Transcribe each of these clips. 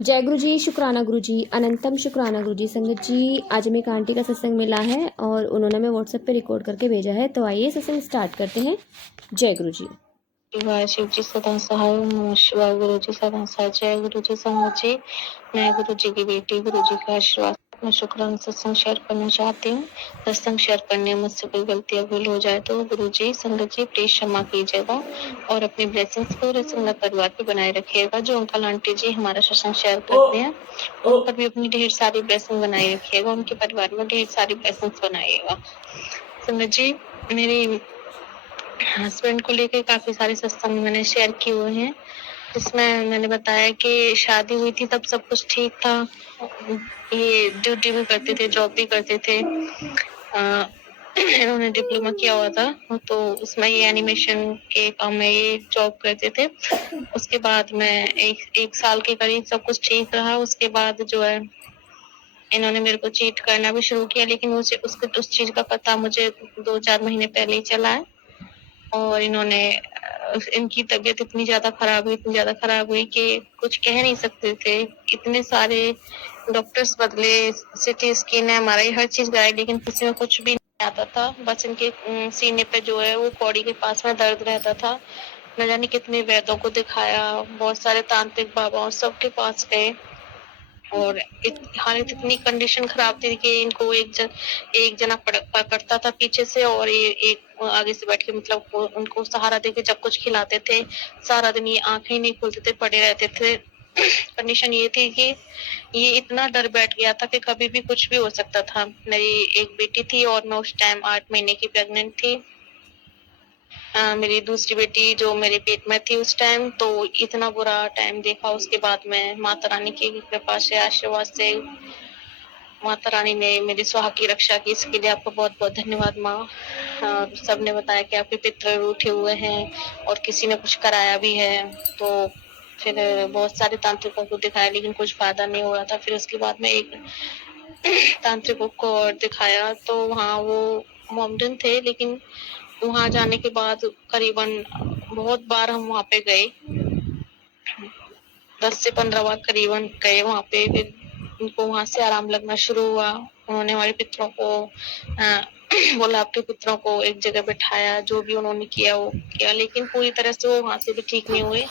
जय गुरु जी, शुक्राना गुरु जी, अनंतम शुक्राना गुरु जी। संगत जी, आज हमें एक आंटी का सत्संग मिला है और उन्होंने हमें व्हाट्सएप पे रिकॉर्ड करके भेजा है, तो आइए सत्संग स्टार्ट करते हैं। जय गुरु जी। शिवाय शिव जी सदा सहाय। ओम शिवाय। गुरु जी सदा सहाय। जय गुरु जी। संगत जी, मैं गुरु जी की बेटी, गुरु जी का आशीर्वाद मैं शुक्राना सत्संग शेयर करना चाहती हूँ। सत्संग शेयर करने में मुझसे कोई गलती या भूल हो जाए तो गुरु जी, संगत जी प्लीज क्षमा कीजिएगा और अपनी ब्लेसिंग्स पूरे संगत परिवार पे बनाए रखिएगा। जो अंकल आंटी जी हमारा सत्संग शेयर करते हैं उन पर भी अपनी ढेर सारी ब्लेसिंग बनाए रखिएगा, उनके परिवार में ढेर सारी ब्लेसिंग्स बनाइएगा। संगत जी, मेरी हस्बैंड को लेके काफी सारे सत्संग मैंने शेयर किए हुए हैं, जिसमें मैंने बताया कि शादी हुई थी तब सब कुछ ठीक था। ये ड्यूटी भी करते थे, जॉब भी करते थे। इन्होंने डिप्लोमा किया हुआ था तो उसमें ये एनिमेशन के काम में ये जॉब करते थे। उसके बाद में एक साल के करीब सब कुछ ठीक रहा। उसके बाद जो है इन्होंने मेरे को चीट करना भी शुरू किया, लेकिन मुझे उस चीज का पता मुझे 2-4 महीने पहले ही चला है। और इनकी तबीयत इतनी ज्यादा खराब हुई कि कुछ कह नहीं सकते थे। इतने सारे डॉक्टर्स बदले, सिटी स्कैन, एमआरआई, हर चीज कराई, लेकिन किसी में कुछ भी नहीं आता था। बस इनके सीने पे जो है वो कौड़ी के पास में दर्द रहता था। न जाने कितने वैद्यों को दिखाया, बहुत सारे तांत्रिक बाबाओं सबके पास गए और हालत इतनी कंडीशन खराब थी कि इनको एक जना पकड़ता था पीछे से और ये एक आगे से बैठ के, मतलब उनको सहारा देके जब कुछ खिलाते थे। सारा दिन ये आंखें ही नहीं खोलते थे, पड़े रहते थे। कंडीशन ये थी कि ये इतना डर बैठ गया था कि कभी भी कुछ भी हो सकता था। मेरी एक बेटी थी और मैं उस टाइम 8 महीने की प्रेग्नेंट थी। मेरी दूसरी बेटी जो मेरे पेट में थी उस टाइम, तो इतना बुरा टाइम देखा। उसके बाद में माता रानी की कृपा से, आशीर्वाद से, माता रानी ने मेरी सुहाग की रक्षा की। इसके लिए आपका बहुत बहुत धन्यवाद माँ। सबने बताया कि आपके पितृ रूठे हुए हैं और किसी ने कुछ कराया भी है। तो फिर बहुत सारे तांत्रिकों को दिखाया, लेकिन कुछ फायदा नहीं हो रहा था। फिर उसके बाद में एक तांत्रिकों को और दिखाया, तो वहाँ वो मोमडन थे, लेकिन वहां जाने के बाद करीबन बहुत बार हम वहां पे गए, 10 से 15 बार करीबन गए वहां पे। फिर उनको वहां से आराम लगना शुरू हुआ। उन्होंने हमारे पितरों को बोला, आपके पितरों को एक जगह बैठाया, जो भी उन्होंने किया वो किया, लेकिन पूरी तरह से वो वहां से भी ठीक नहीं हुए।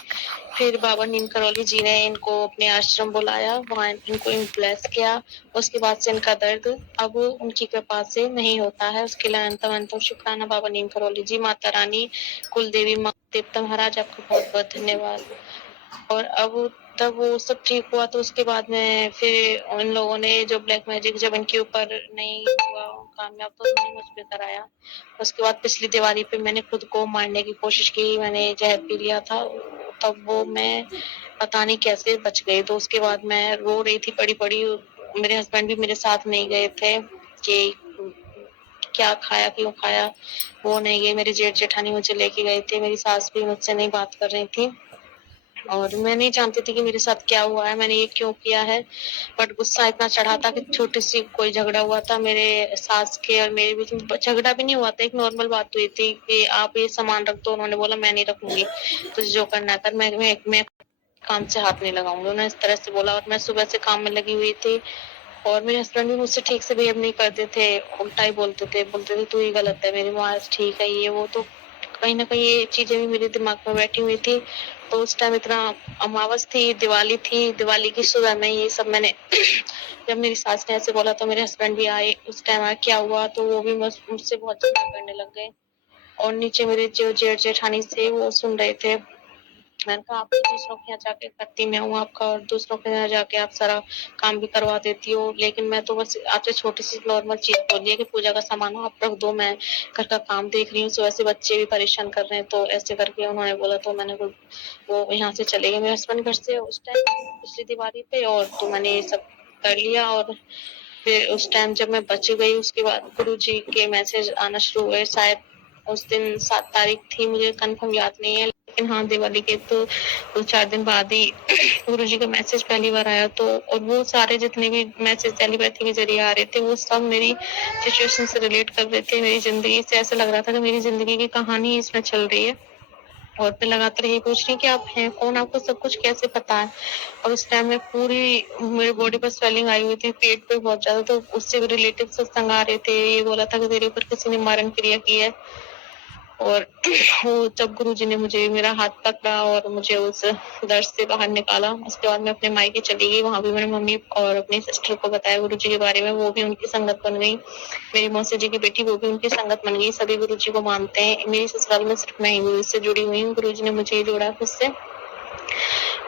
फिर बाबा नीम करौली जी ने इनको अपने आश्रम बुलाया, वहां इनको ब्लेस किया। उसके बाद से इनका दर्द अब उनकी कृपा से नहीं होता है। उसके लिए अनंतम अनंतम शुक्राना बाबा नीम करौली जी, माता रानी, कुल देवी माँ, देवता महाराज, आपका बहुत बहुत धन्यवाद। और अब तब वो सब ठीक हुआ तो उसके बाद में फिर उन लोगों ने जो ब्लैक मैजिक जब इनके ऊपर नहीं हुआ कामयाब, तो उन्होंने मुझ पे कराया। उसके बाद पिछली दिवाली पे मैंने खुद को मारने की कोशिश की, मैंने जहर पी लिया था। तब वो मैं पता नहीं कैसे बच गई। तो उसके बाद मैं रो रही थी बड़ी बड़ी। मेरे हस्बैंड भी मेरे साथ नहीं गए थे कि क्या खाया क्यों खाया, वो नहीं गए। मेरे जेठ जेठानी मुझे लेके गए थे। मेरी सास भी मुझसे नहीं बात कर रही थी और मैं नहीं जानती थी कि मेरे साथ क्या हुआ है, मैंने ये क्यों किया है। बट गुस्सा इतना चढ़ा था कि छोटी सी कोई झगड़ा हुआ था मेरे सास के और मेरे बीच में। झगड़ा भी नहीं हुआ था, एक नॉर्मल बात हुई थी कि आप ये सामान रख दो। उन्होंने बोला मैं नहीं रखूंगी, तुझे जो करना कर, मैं काम से हाथ नहीं लगाऊंगी। उन्होंने इस तरह से बोला और मैं सुबह से काम में लगी हुई थी। और मेरे हस्बैंड भी मुझसे ठीक से बिहेव नहीं करते थे, उल्टा ही बोलते थे तू ही गलत है, मेरी माँ ठीक है, ये वो। तो कहीं ना कहीं ये चीजें भी मेरे दिमाग में बैठी हुई थी। तो उस टाइम इतना अमावस थी, दिवाली थी, दिवाली की सुबह में ये सब मैंने जब मेरी सास ने ऐसे बोला तो मेरे हस्बैंड भी आए। उस टाइम आया क्या हुआ, तो वो भी मुझसे बहुत झगड़ा करने लग गए। और नीचे मेरे जो जेठ जेठानी थे वो सुन रहे थे। मैंने कहा आप दूसरों के यहाँ जाके करती, मैं हूँ आपका, और दूसरों के यहाँ जाके आप सारा काम भी करवा देती हो, लेकिन मैं तो बस आपसे छोटी सी नॉर्मल चीज बोली है कि पूजा का सामान आप रख दो, मैं घर का काम देख रही हूँ। सो ऐसे बच्चे भी परेशान कर रहे हैं, तो ऐसे करके उन्होंने बोला। तो मैंने वो यहाँ से चले गए मेरे हस्बैंड घर से उस टाइम पिछली दिवाली पे। और तो मैंने ये सब कर लिया। और फिर उस टाइम जब मैं बच गई, उसके बाद गुरु जी के मैसेज आना शुरू हुए। शायद उस दिन 7 तारीख थी, मुझे कंफर्म याद नहीं है, लेकिन हाँ दिवाली के तो 2-4 दिन बाद ही गुरु जी का मैसेज पहली बार आया। तो और वो सारे जितने भी मैसेज टेलीपैथी के जरिए आ रहे थे वो सब मेरी सिचुएशन से रिलेट कर रहे थे, मेरी जिंदगी से। ऐसा लग रहा था कि मेरी जिंदगी की कहानी इसमें चल रही है। और मैं लगातार यही पूछ रही हूँ कि आप हैं कौन? आपको सब कुछ कैसे पता है? और उस टाइम में पूरी मेरी बॉडी पर स्वेलिंग आई हुई थी, पेट पे बहुत ज़्यादा, तो उससे भी रिलेटेड सत्संग आ रहे थे। ये बोला था कि तेरे ऊपर किसी ने मारण क्रिया की है। और वो जब गुरुजी ने मुझे मेरा हाथ पकड़ा और मुझे उस दर्द से बाहर निकाला, उसके बाद मैं अपने मायके चली गई। वहाँ भी मैंने मम्मी और अपनी सिस्टर को बताया गुरुजी के बारे में, वो भी उनकी संगत बन गई। मेरी मौसी जी की बेटी, वो भी उनकी संगत बन गई। सभी गुरुजी को मानते हैं। मेरी ससुराल में सिर्फ मैं ही गुरु से जुड़ी हुई हूँ। गुरुजी ने मुझे जोड़ा खुद से।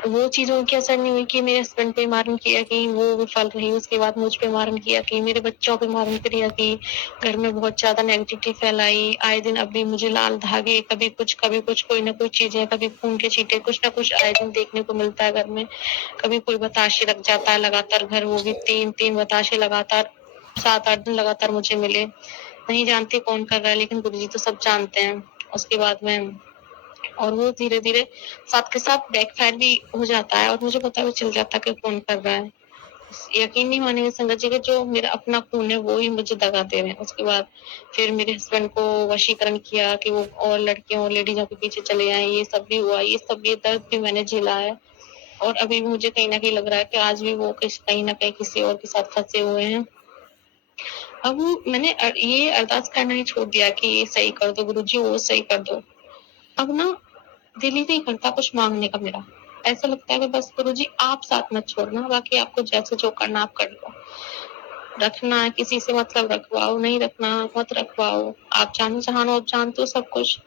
वो चीज़ उनके असर नहीं हुई कि मेरे हस्बैंड पे मारण किया कि वो विफल रही, उसके बाद मुझ पे मारण किया कि मेरे बच्चों पे मारण किया कि घर में बहुत ज़्यादा नेगेटिविटी फैलाई। आए दिन अभी मुझे लाल धागे, कभी कुछ, कोई ना कोई चीज़ें, कभी खून के छींटे, कुछ ना कुछ आए दिन देखने को मिलता है घर में। कभी कोई बताशे लग जाता है लगातार घर, वो भी 3-3 बताशे लगातार 7-8 दिन लगातार मुझे मिले। नहीं जानती कौन कर रहा है, लेकिन गुरुजी तो सब जानते हैं। उसके बाद में और वो धीरे-धीरे साथ के साथ बैकफायर भी हो जाता है और मुझे पता भी चल जाता है कि कौन कर रहा है। यकीन नहीं मानेंगे संगत जी कि जो मेरा अपना खून है वो ही मुझे दगा दे रहे हैं। उसके बाद फिर मेरे हस्बैंड को वशीकरण किया कि वो और लड़कियों और लेडीज़ों के पीछे चले आए, ये सब भी हुआ। ये दर्द भी मैंने झेला है और अभी भी मुझे कहीं न कहीं लग रहा है कि आज भी वो कहीं न कहीं किसी और के साथ फँसे हुए हैं। अब मैंने ये अरदास करना ही छोड़ दिया कि ये सही कर दो गुरुजी, वो सही कर दो। अब ना दिल ही नहीं करता कुछ माँगने का मेरा। ऐसा लगता है कि बस गुरुजी आप साथ मत छोड़ना, बाकी आपको जैसे जो करना आप कर लो। रखना है किसी से मतलब रखवाओ, नहीं रखना मत रखवाओ। आप जानो जहानो आप जानते हो सब कुछ।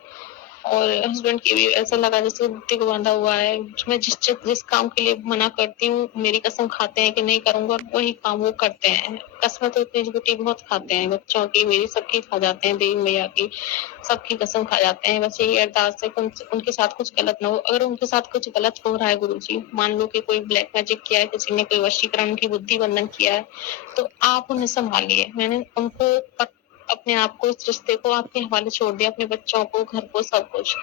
और हस्बैंड की भी ऐसा लगा जैसे मिट्टी को बांधा हुआ है। मैं जिस काम के लिए मना करती हूँ, मेरी कसम खाते हैं कि नहीं करूँगा और वही काम वो करते हैं। कसमें तो इतनी झूठी बहुत खाते हैं, बच्चों की, मेरी सबकी खा जाते हैं, देवी मैया की, सबकी कसम खा जाते हैं। बस यही अरदास है कि उनके साथ कुछ गलत ना हो। अगर उनके साथ कुछ गलत हो रहा है गुरुजी, मान लो कि कोई ब्लैक मैजिक किया है, किसी ने कोई वशीकरण, उनकी बुद्धि बंधन किया है, तो आप उन्हें सँभालिए। मैंने उनको अपने आप को, इस रिश्ते को आपके हवाले छोड़ दिया, अपने बच्चों को, घर को, सब कुछ।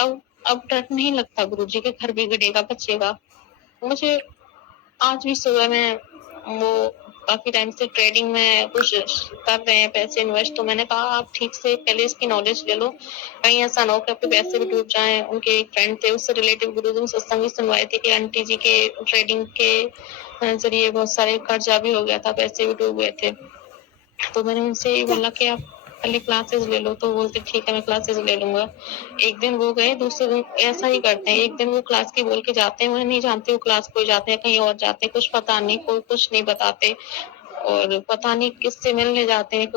अब डर नहीं लगता गुरुजी के घर बिगड़ेगा, बचेगा। मुझे आज भी सुबह में वो काफ़ी टाइम से ट्रेडिंग में कुछ कर रहे हैं पैसे इन्वेस्ट, तो मैंने कहा आप ठीक से पहले इसकी नॉलेज ले लो, कहीं ऐसा ना हो कि आपके पैसे भी डूब जाएँ। उनके एक फ्रेंड थे, उससे रिलेटिव गुरुजी ने सत्संग भी सुनवाए थे कि आंटी जी के ट्रेडिंग के ज़रिए बहुत सारे कर्जा भी हो गया था, पैसे भी डूब गए थे। तो मैंने उनसे यही बोला कि आप पहले क्लासेस ले लो, तो बोलते ठीक है मैं क्लासेस ले लूँगा। एक दिन वो गए, दूसरे दिन ऐसा ही करते हैं। एक दिन वो क्लास की बोल के जाते हैं, मैं नहीं जानती वो क्लास कोई जाते हैं, कहीं और जाते हैं, कुछ पता नहीं, कोई कुछ नहीं बताते और पता नहीं किससे मिलने जाते हैं,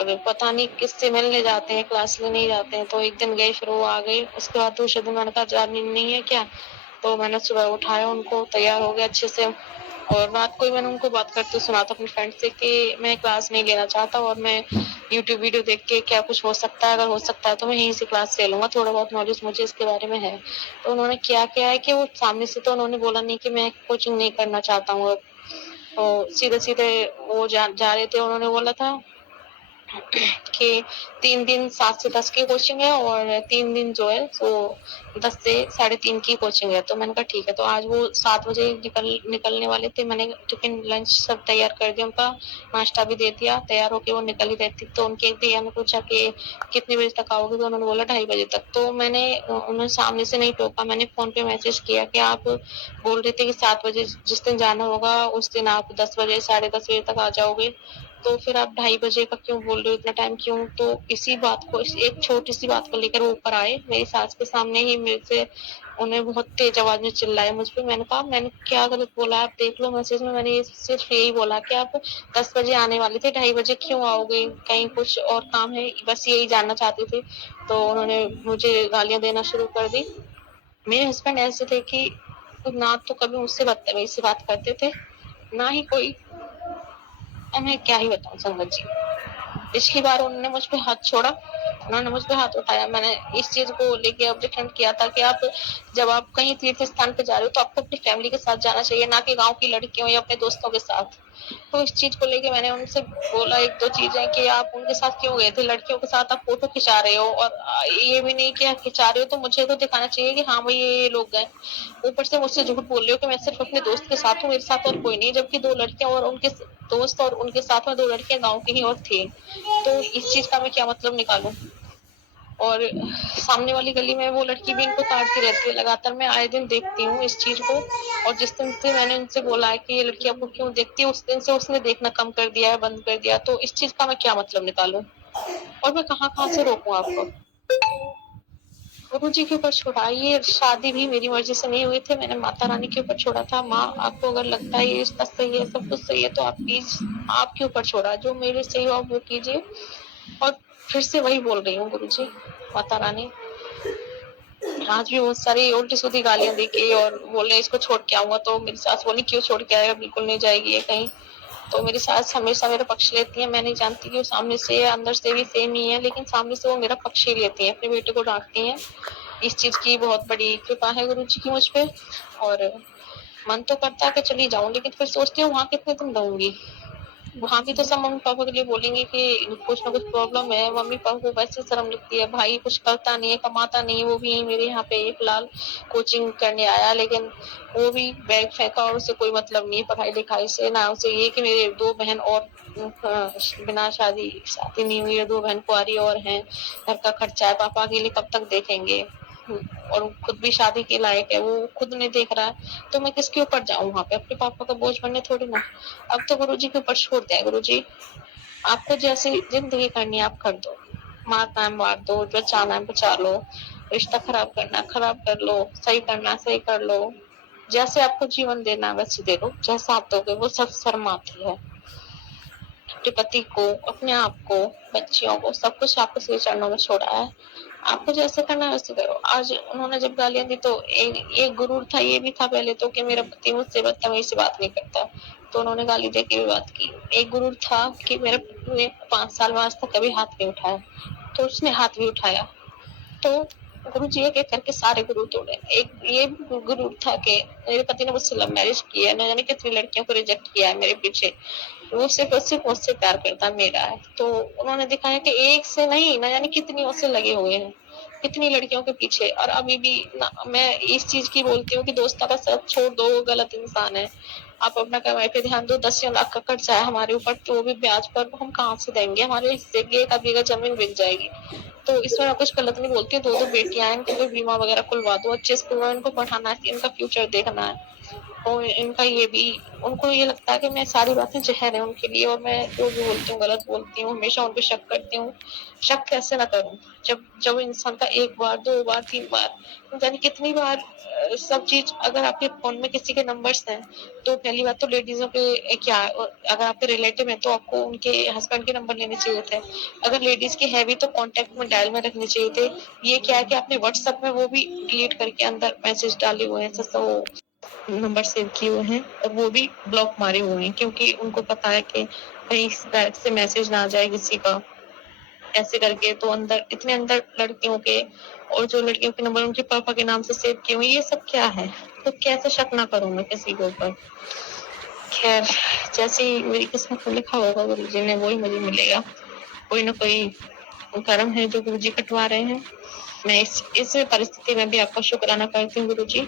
पता नहीं किससे मिलने जाते हैं, क्लास में नहीं जाते हैं। तो एक दिन गए, फिर वो आ गए। उसके बाद दूसरे दिन मैंने कहा जानी नहीं है क्या? तो मैंने सुबह उठाया उनको, तैयार हो गए अच्छे से और रात को ही मैंने उनको बात करते सुना था अपनी फ्रेंड से कि मैं क्लास नहीं लेना चाहता और मैं यूट्यूब वीडियो देख के क्या कुछ हो सकता है, अगर हो सकता है तो मैं यहीं से क्लास ले लूँगा, थोड़ा बहुत नॉलेज मुझे इसके बारे में है। तो उन्होंने क्या है कि वो सामने से तो उन्होंने बोला नहीं कि मैं कोचिंग नहीं करना चाहता हूँ अब। तो सीधे-सीधे वो जा रहे थे, उन्होंने बोला था कि 3 दिन 7 से 10 की कोचिंग है और 3 दिन जो है वो 10 से साढ़े 3 की कोचिंग है। तो मैंने कहा ठीक है। तो आज वो 7 बजे निकलने वाले थे। मैंने टिफिन लंच सब तैयार कर दिया उनका, नाश्ता भी दे दिया, तैयार होके वो निकल ही रहे थे। तो उनके एक भैया ने पूछा कि कितने बजे तक आओगे? तो उन्होंने बोला 2:30 बजे तक। तो मैंने उन्हें सामने से नहीं टोका, मैंने फ़ोन पे मैसेज किया कि आप बोल रहे थे कि 7 बजे जिस दिन जाना होगा उस दिन आप 10 बजे, साढ़े 10 बजे तक आ जाओगे। तो फिर आप 2:30 बजे का क्यों बोल रहे हो, इतना टाइम क्यों? तो इसी बात को, इस एक छोटी-सी बात को लेकर वो ऊपर आए, मेरी सास के सामने ही मेरे से उन्हें बहुत तेज़ आवाज़ में चिल्लाए मुझ पे। मैंने कहा मैंने क्या गलत बोला है? आप देख लो मैसेज में, मैंने ये सिर्फ़ यही बोला कि आप 10 बजे आने वाले थे, 2:30 बजे क्यों आओगे? कहीं कुछ और काम है? बस यही जानना चाहती थी। तो उन्होंने मुझे गालियाँ देना शुरू कर दी। मेरे हस्बैंड ऐसे थे कि ना तो कभी मुझसे बदतमीज़ी से बात करते थे, ना ही कोई, अब मैं क्या ही बताऊँ संगत जी। पिछली बार उन्होंने मुझ पे हाथ छोड़ा, उन्होंने मुझ पे हाथ उठाया। मैंने इस चीज़ को लेके ऑब्जेक्शन किया था कि आप जब आप कहीं तीर्थ स्थान पे जा रहे हो तो आपको अपनी फैमिली के साथ जाना चाहिए, ना कि गाँव की लड़कियों या अपने दोस्तों के साथ। तो इस चीज़ को लेके मैंने उनसे बोला 1-2 चीज़ें कि आप उनके साथ क्यों गए थे? लड़कियों के साथ आप फ़ोटो खिंचा रहे हो और ये भी नहीं कि आप खिंचा रहे हो तो मुझे तो दिखाना चाहिए कि हाँ, भई ये लोग गए। ऊपर से मुझसे झूठ बोल रहे हो कि मैं सिर्फ़ अपने दोस्त के साथ हूँ, मेरे साथ और कोई नहीं, जबकि 2 लड़कियाँ और उनके दोस्त और उनके साथ में 2 लड़कियाँ गाँव की ही और थी। तो इस चीज़ का मैं क्या मतलब निकालूँ? और सामने वाली गली में वो लड़की भी इनको ताड़ती रहती है लगातार। मैं आए दिन देखती हूँ इस चीज को, और जिस दिन से मैंने उनसे बोला है कि ये लड़की आपको क्यों देखती है, उस दिन से उसने देखना कम कर दिया है, बंद कर दिया। तो इस चीज का मैं क्या मतलब निकालूं, और मैं कहाँ कहाँ से रोकूं आपको। गुरु जी के ऊपर छोड़ा, ये शादी भी मेरी मर्जी से नहीं हुई थी, मैंने माता रानी के ऊपर छोड़ा था। माँ, आपको अगर लगता है ये रिश्ता सही है, सब कुछ सही है, तो आप प्लीज आपके ऊपर छोड़ा, जो मेरे सही हो आप वो कीजिए। और फिर से वही बोल रही हूँ गुरु जी, माता रानी, आज भी बहुत सारी उल्टी सीधी गालियां दी की, और बोले इसको छोड़ के आऊंगा। तो मेरी सास बोली क्यों छोड़ के आएगा, बिल्कुल नहीं जाएगी ये कहीं। तो मेरी सास हमेशा मेरा पक्ष लेती है। मैं नहीं जानती कि वो सामने से अंदर से भी सेम ही है, लेकिन सामने से वो मेरा पक्ष ही लेती है, अपने बेटे को डांटती है। इस चीज की बहुत बड़ी कृपा है गुरु जी की मुझ पे। और मन तो करता है कि चली जाऊं, लेकिन फिर सोचती हूँ वहां कितने दिन रहूंगी। वहां भी तो सब मम्मी पापा के लिए बोलेंगे कि कुछ ना कुछ प्रॉब्लम है। मम्मी पापा को वैसे शर्म लगती है, भाई कुछ करता नहीं है, कमाता नहीं है, वो भी मेरे यहाँ पे फिलहाल कोचिंग करने आया, लेकिन वो भी बैग फेंका और उसे कोई मतलब नहीं पढ़ाई लिखाई से। ना उसे ये कि मेरे दो बहन और बिना शादी नहीं हुई है, दो बहन कुंवारी और हैं, घर का खर्चा है, पापा के लिए कब तक देखेंगे, और खुद भी शादी के लायक है, वो खुद नहीं देख रहा है। तो मैं किसके ऊपर जाऊं वहां पे, अपने पापा का बोझ बनने थोड़ी ना। अब तो गुरु जी के ऊपर छोड़ दिया। गुरु जी, आपको जैसी जिंदगी करनी है आप कर दो, मारना है मार दो, बचाना है बचा लो, रिश्ता खराब करना है खराब कर लो, सही करना है सही कर लो, जैसे आपको जीवन देना है वैसे दे दो, जैसा आप दोगे वो सब शर्म आती है। अपने पति को, अपने आप को, बच्चियों को, सब कुछ आपके श्री चरणों में छोड़ा है। आपको जैसे करना है वैसे करो। आज उन्होंने जब गालियां दी तो एक गुरूर था, ये भी था पहले तो कि मेरा पति मुझसे बदतमीजी से बात नहीं करता, तो उन्होंने गाली दे के भी बात की। एक गुरूर था कि मेरे पति ने 5 साल में आज तक कभी हाथ नहीं उठाया, तो उसने हाथ भी उठाया। तो गुरु जी एक एक करके सारे गुरु तोड़े। एक ये गुरु था कि मेरे पति ने मुझसे लव मैरिज की है, न जाने कितनी लड़कियों को रिजेक्ट किया है मेरे पीछे, वो सिर्फ मुझसे प्यार करता मेरा है। तो उन्होंने दिखाया कि एक से नहीं, न जाने कितनी से लगे हुए हैं, कितनी लड़कियों के पीछे। और अभी भी मैं इस चीज की बोलती हूँ कि दोस्तों का साथ छोड़ दो, वो गलत इंसान है। आप अपना कमाई पे ध्यान दो। 10 लाख का कर्जा है हमारे ऊपर, तो वो भी ब्याज पर, हम कहाँ से देंगे, हमारे हिस्से की एक बीघा जमीन बिक जाएगी। तो इसमें मैं कुछ गलत नहीं बोलती हूँ। 2 बेटियां हैं, इनको बीमा वगैरह खुलवा दो, अच्छे स्कूल में इनको पढ़ाना है, इनका फ्यूचर देखना है। और इनका ये भी, उनको ये लगता है कि मैं सारी बातें जहर है उनके लिए, और मैं जो भी बोलती हूँ गलत बोलती हूँ, हमेशा उन पे शक करती हूँ। शक कैसे ना करूँ, जब जब इंसान का 1 बार 2 बार 3 बार जाने कितनी बार सब चीज। अगर आपके फोन में किसी के नंबर्स हैं, तो पहली बात तो लेडीजों के क्या, अगर आपके रिलेटिव है तो आपको उनके हस्बैंड के नंबर लेने चाहिए थे। अगर लेडीज के है भी तो कांटेक्ट में डायल में रखने चाहिए थे। ये क्या है कि आपने व्हाट्सएप में वो भी डिलीट करके अंदर मैसेज डाले हुए हैं, वो नंबर सेव किए हुए हैं, और वो भी ब्लॉक मारे हुए हैं, क्योंकि उनको पता है कि कहीं डायरेक्ट से मैसेज ना आ जाए किसी का, ऐसे करके। तो अंदर इतने अंदर लड़कियों के, और जो लड़कियों के नंबर उनके पापा के नाम से सेव किए हुए, ये सब क्या है। तो कैसे शक ना करूं मैं किसी के ऊपर। खैर, जैसी मेरी किस्मत में लिखा होगा गुरु जी ने, वही मुझे मिलेगा। कोई ना कोई कर्म है जो गुरु जी कटवा रहे हैं। मैं इस परिस्थिति में भी आपका शुक्राना करती हूँ गुरु जी,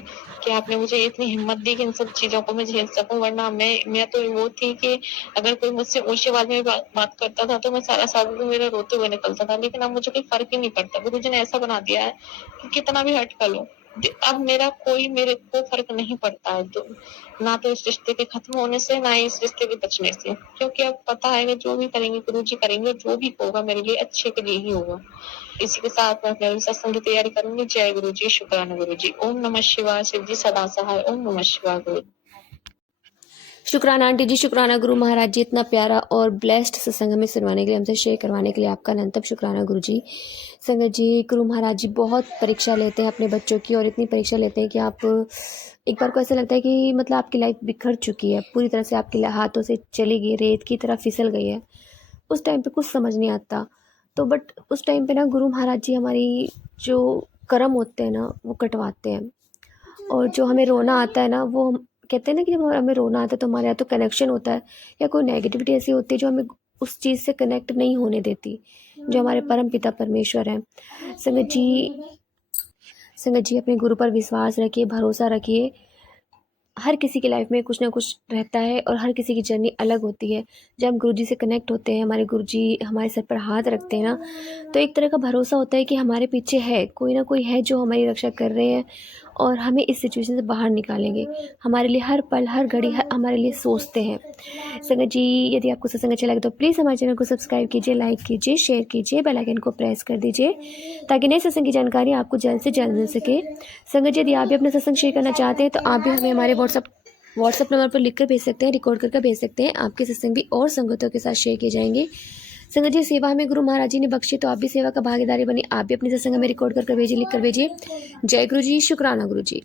कि आपने मुझे इतनी हिम्मत दी कि इन सब चीजों को मैं झेल सकूं। वरना मैं तो वो थी कि अगर कोई मुझसे ऊंची आवाज में बात करता था तो मैं सारा दिन मेरा रोते हुए निकलता था। लेकिन अब मुझे कोई फर्क ही नहीं पड़ता। गुरु जी ने ऐसा बना दिया है कि कितना भी हट कर लो, अब मेरे को फर्क नहीं पड़ता है। तो ना तो इस रिश्ते के खत्म होने से, ना ही इस रिश्ते के बचने से, क्योंकि अब पता है कि जो भी करेंगे गुरु जी करेंगे, जो भी होगा मेरे लिए अच्छे के लिए ही होगा। इसी के साथ मैं अपने सत्संग की तैयारी करूंगी। जय गुरु जी, शुक्राना गुरु जी। ओम नमः शिवाय। शिव जी सदा सहाय। ओम नमः शिवाय गुरु। शुक्राना आंटी जी, शुक्राना गुरु महाराज जी, इतना प्यारा और ब्लेस्ड सत्संग हमें सुनवाने के लिए, हमसे शेयर करवाने के लिए आपका अनंतम शुक्राना गुरु जी। संगत जी, गुरु महाराज जी बहुत परीक्षा लेते हैं अपने बच्चों की, और इतनी परीक्षा लेते हैं कि आप एक बार को ऐसा लगता है कि मतलब आपकी लाइफ बिखर चुकी है पूरी तरह से, आपके हाथों से चली गई, रेत की तरह फिसल गई है। उस टाइम पे कुछ समझ नहीं आता। तो बट उस टाइम पे ना गुरु महाराज जी हमारी जो कर्म होते हैं ना वो कटवाते हैं, और जो हमें रोना आता है ना, वो कहते हैं ना कि जब हमें रोना आता है तो हमारे यहाँ तो कनेक्शन होता है, या कोई नेगेटिविटी ऐसी होती है जो हमें उस चीज़ से कनेक्ट नहीं होने देती, जो हमारे परम पिता परमेश्वर हैं। संगत जी अपने गुरु पर विश्वास रखिए, भरोसा रखिए, हर किसी की लाइफ में कुछ ना कुछ रहता है और हर किसी की जर्नी अलग होती है। जब हम गुरुजी से कनेक्ट होते हैं, हमारे गुरुजी हमारे सर पर हाथ रखते हैं ना, तो एक तरह का भरोसा होता है कि हमारे पीछे है, कोई ना कोई है जो हमारी रक्षा कर रहे हैं और हमें इस सिचुएशन से बाहर निकालेंगे। हमारे लिए हर पल, हर घड़ी हमारे लिए सोचते हैं। संगत जी, यदि आपको सत्संग अच्छा लगे तो प्लीज़ हमारे चैनल को सब्सक्राइब कीजिए, लाइक कीजिए, शेयर कीजिए, बेल आइकन को प्रेस कर दीजिए ताकि नए सत्संग की जानकारी आपको जल्द से जल्द मिल सके। संगत जी, यदि आप भी अपना सत्संग शेयर करना चाहते हैं तो आप भी हमें हमारे व्हाट्सअप नंबर पर लिखकर भेज सकते हैं, रिकॉर्ड करके भेज सकते हैं। आपके सत्संग भी और संगतों के साथ शेयर किए जाएंगे। संगत जी, सेवा हमें गुरु महाराज जी ने बख्शी, तो आप भी सेवा का भागीदारी बनी। आप भी अपने सत्संग में रिकॉर्ड करके भेजिए, लिख कर भेजिए। जय गुरु जी, शुक्राना गुरु जी।